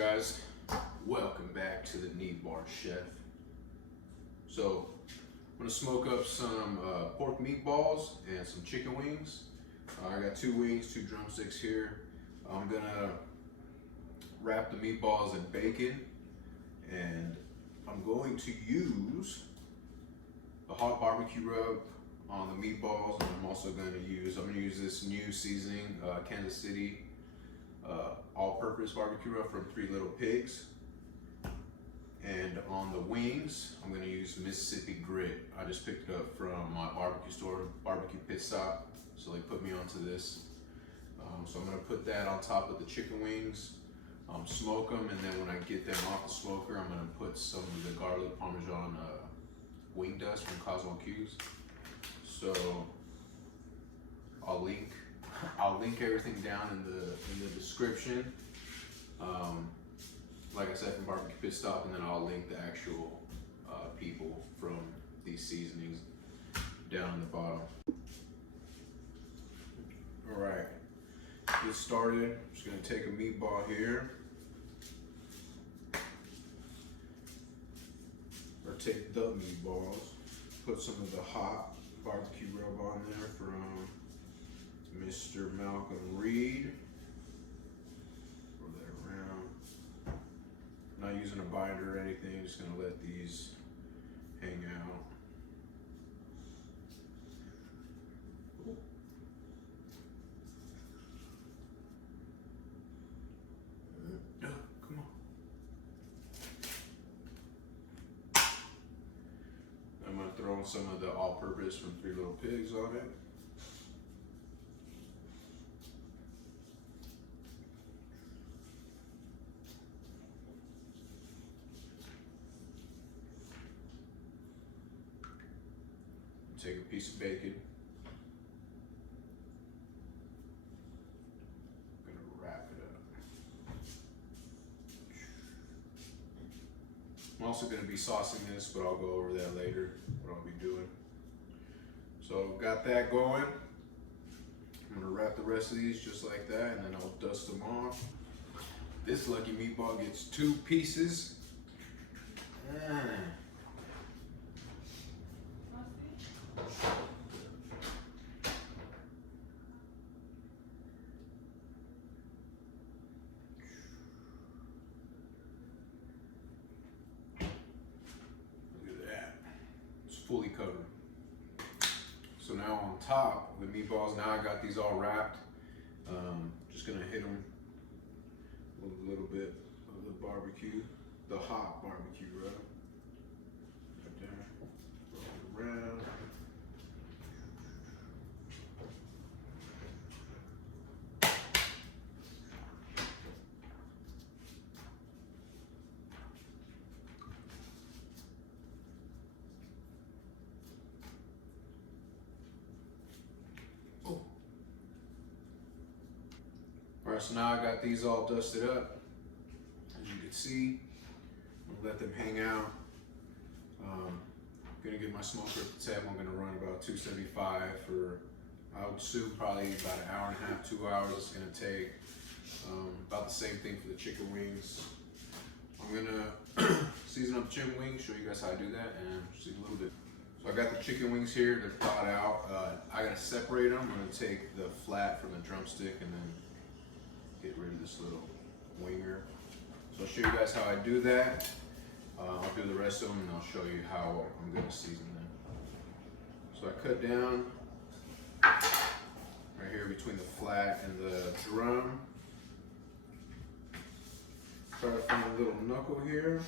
guys? Welcome back to the Meatball Chef. So I'm gonna smoke up some pork meatballs and some chicken wings. I got 2 wings, 2 drumsticks here. I'm gonna wrap the meatballs in bacon, and I'm going to use the hot barbecue rub on the meatballs, and I'm also going to use this new seasoning, Kansas City all-purpose barbecue rub from 3 Little Pigs. And on the wings, I'm going to use Mississippi Grit. I just picked it up from my barbecue store, Barbecue Pit Stop. So they put me onto this. So I'm going to put that on top of the chicken wings, smoke them, and then when I get them off the smoker, I'm going to put some of the garlic parmesan wing dust from KosmosQ. So I'll link everything down in the description. Like I said, from Barbecue Pit Stop, and then I'll link the actual people from these seasonings down in the bottom. All right, get started. I'm just gonna take a meatball here, or take the meatballs, put some of the hot barbecue rub on there from Mr. Malcom Reed. Throw that around. Not using a binder or anything, just gonna let these hang out. Come on. I'm gonna throw some of the all-purpose from 3 Little Pigs on it. Take a piece of bacon. I'm gonna wrap it up. I'm also gonna be saucing this, but I'll go over that later, what I'll be doing. So got that going. I'm gonna wrap the rest of these just like that, and then I'll dust them off. This lucky meatball gets 2 pieces. Fully covered. So now on top of the meatballs, now I got these all wrapped. Just gonna hit them with a little bit of the barbecue, the hot barbecue rub. Right there. Roll it around. Alright, so now I got these all dusted up. As you can see, I'm gonna let them hang out. Gonna get my smoker at the tap. I'm gonna run about 275 for, I would assume, probably about an hour and a half, 2 hours it's gonna take. About the same thing for the chicken wings. I'm gonna season up the chicken wings, show you guys how I do that, and see a little bit. So I got the chicken wings here, they're thawed out. I gotta separate them. I'm gonna take the flat from the drumstick and then get rid of this little winger. So I'll show you guys how I do that. I'll do the rest of them, and I'll show you how I'm gonna season them. So I cut down right here between the flat and the drum. Start from a little knuckle here.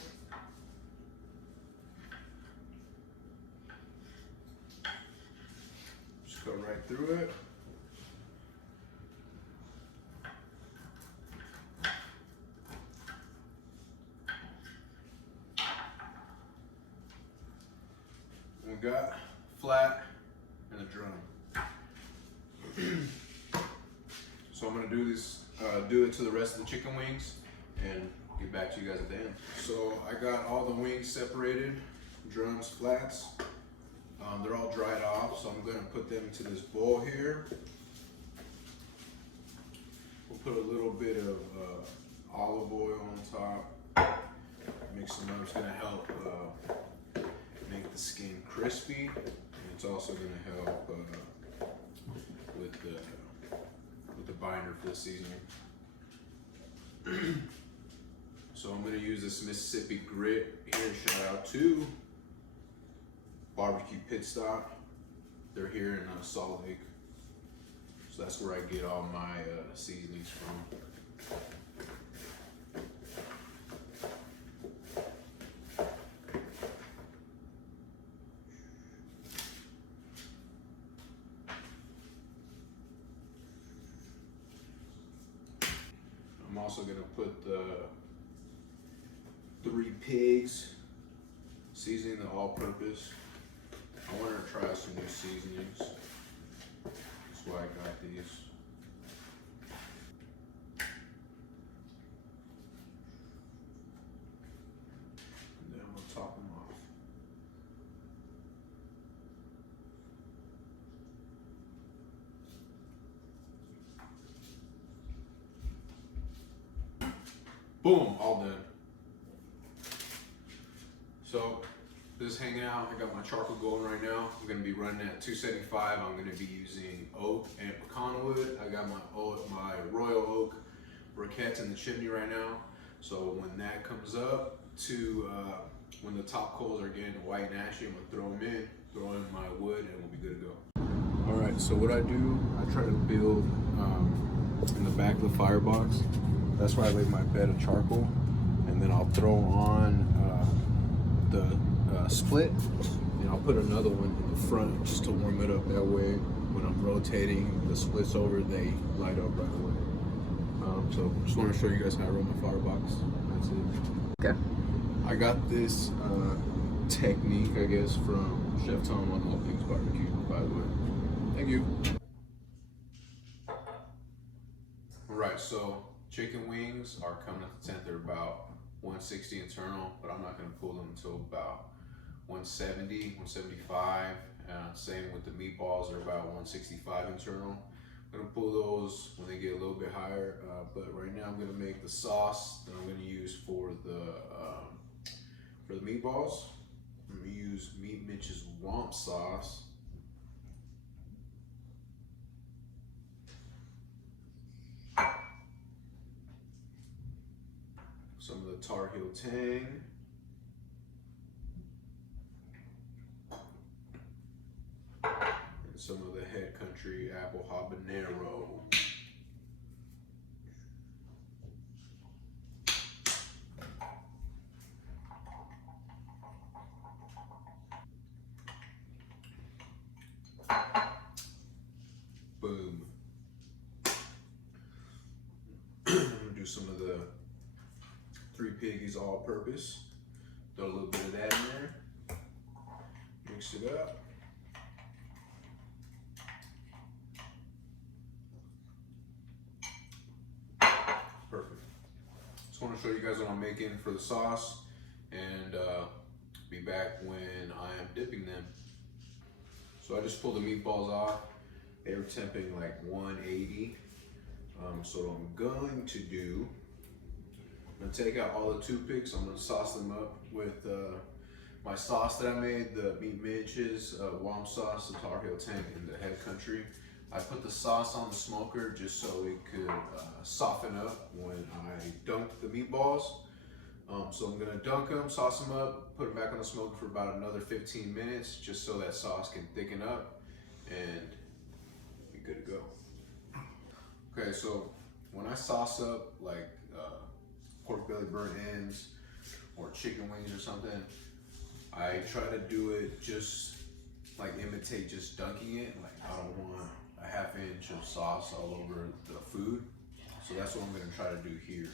Just go right through it. We got flat and a drum. So I'm gonna do this, do it to the rest of the chicken wings, and get back to you guys at the end. So I got all the wings separated, drums, flats. They're all dried off, so I'm gonna put them into this bowl here. We'll put a little bit of olive oil on top. Mix them up. It's gonna help make the skin crispy, and it's also gonna help with the binder for the seasoning. So I'm gonna use this Mississippi grit here. Shout out to Barbecue Pit Stop. They're here in Salt Lake, so that's where I get all my seasonings from. I'm also gonna put the 3 pigs seasoning, the all-purpose. I wanted to try some new seasonings. That's why I got these. And then I'm gonna top them off. Boom, all done. So, just hanging out. I got my charcoal going right now. I'm gonna be running at 275. I'm gonna be using oak and pecan wood. I got my royal oak briquettes in the chimney right now. So when that comes up to when the top coals are getting white and ashy, I'm gonna throw in my wood, and we'll be good to go. All right. So what I do, I try to build in the back of the firebox. That's where I lay my bed of charcoal, and then I'll throw on the split, and I'll put another one in the front just to warm it up. That way, when I'm rotating the splits over, they light up right away. So just want to show you guys how I run my firebox. That's it. Okay. I got this technique, I guess, from Chef Tom on All Things Barbecue, by the way. Thank you. All right, so chicken wings are coming at the tent. They're about 160 internal, but I'm not gonna pull them until about 170, 175. Same with the meatballs, are about 165 internal. I'm gonna pull those when they get a little bit higher, but right now I'm gonna make the sauce that I'm gonna use for the meatballs. I'm gonna use Meat Mitch's Womp sauce. Some of the Tar Heel Tang. And some of the Head Country Apple Habanero. Boom. I'm gonna do some of the 3 Piggies all-purpose. Throw a little bit of that in there. Mix it up. Perfect. Just want to show you guys what I'm making for the sauce, and be back when I am dipping them. So I just pulled the meatballs off. They were temping like 180. So what I'm going to do, I'm gonna take out all the toothpicks. I'm gonna sauce them up with my sauce that I made, the Meat Mitch's Womp sauce, the Tar Heel Tang, and the Head Country. I put the sauce on the smoker just so it could soften up when I dunk the meatballs. So I'm gonna dunk them, sauce them up, put them back on the smoker for about another 15 minutes, just so that sauce can thicken up and be good to go. Okay, so when I sauce up like pork belly burnt ends or chicken wings or something, I try to do it just like imitate just dunking it. Like I don't want a ½ inch of sauce all over the food. So that's what I'm gonna try to do here.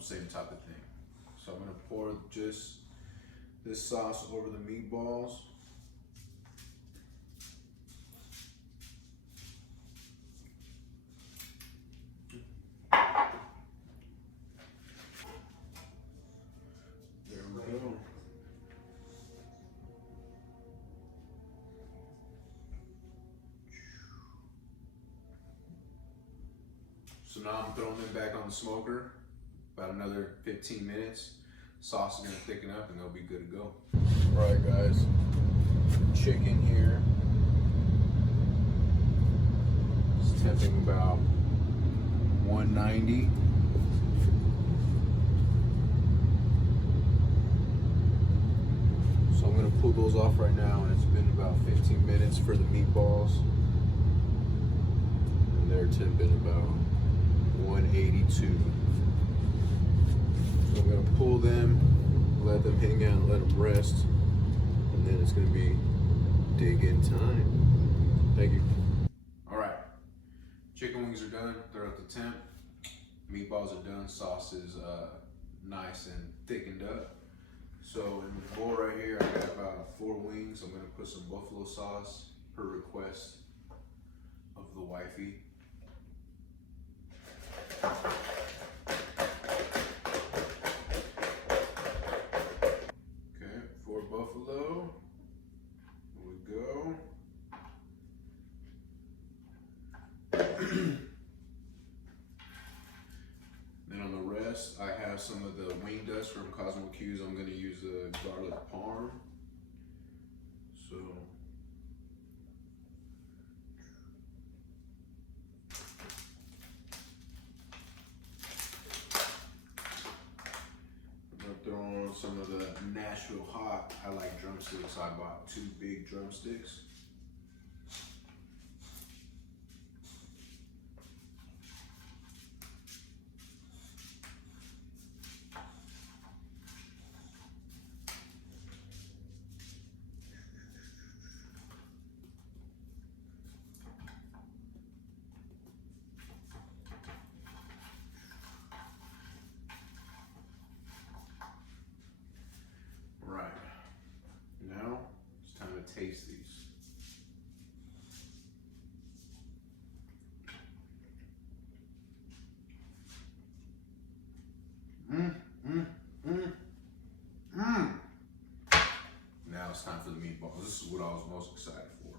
Same type of thing. So I'm gonna pour just this sauce over the meatballs. There we go. So now I'm throwing them back on the smoker. about another 15 minutes. Sauce is gonna thicken up and they'll be good to go. All right, guys. Chicken here. It's temping about 190. So I'm gonna pull those off right now, and it's been about 15 minutes for the meatballs. And they're temping about 182. So I'm gonna pull them, let them hang out, let them rest, and then it's gonna be dig in time. Thank you. All right, chicken wings are done, they're at the temp. Meatballs are done, sauce is nice and thickened up. So in the bowl right here, I got about 4 wings. I'm gonna put some buffalo sauce per request of the wifey. Okay, 4 buffalo. Here we go. Then on the rest, I have some of the wing dust from KosmosQ. I'm gonna use the garlic parm. So I'm gonna throw on some of the Nashville hot. I like drumsticks, so I bought 2 big drumsticks. Right, now it's time to taste these. Now it's time for the meatballs. This is what I was most excited for.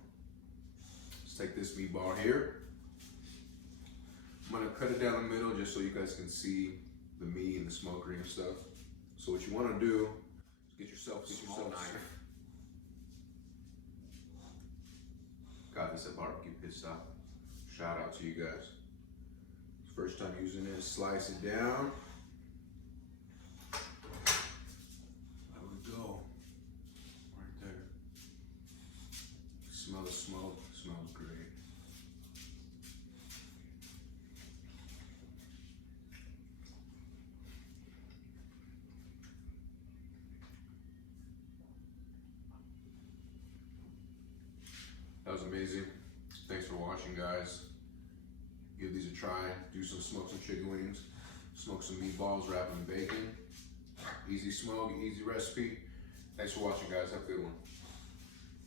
Let's take this meatball here. I'm gonna cut it down the middle just so you guys can see the meat and the smokery and stuff. So what you wanna do is get yourself a small knife. Got this at Barbecue Pit Stop. Shout out to you guys. First time using it, slice it down. There we go. Right there. Smell the smoke, smells great. That was amazing. Thanks for watching, guys. Give these a try. Do smoke some chicken wings, smoke some meatballs, wrap them in bacon. Easy smoke, easy recipe. Thanks for watching, guys. Have a good one.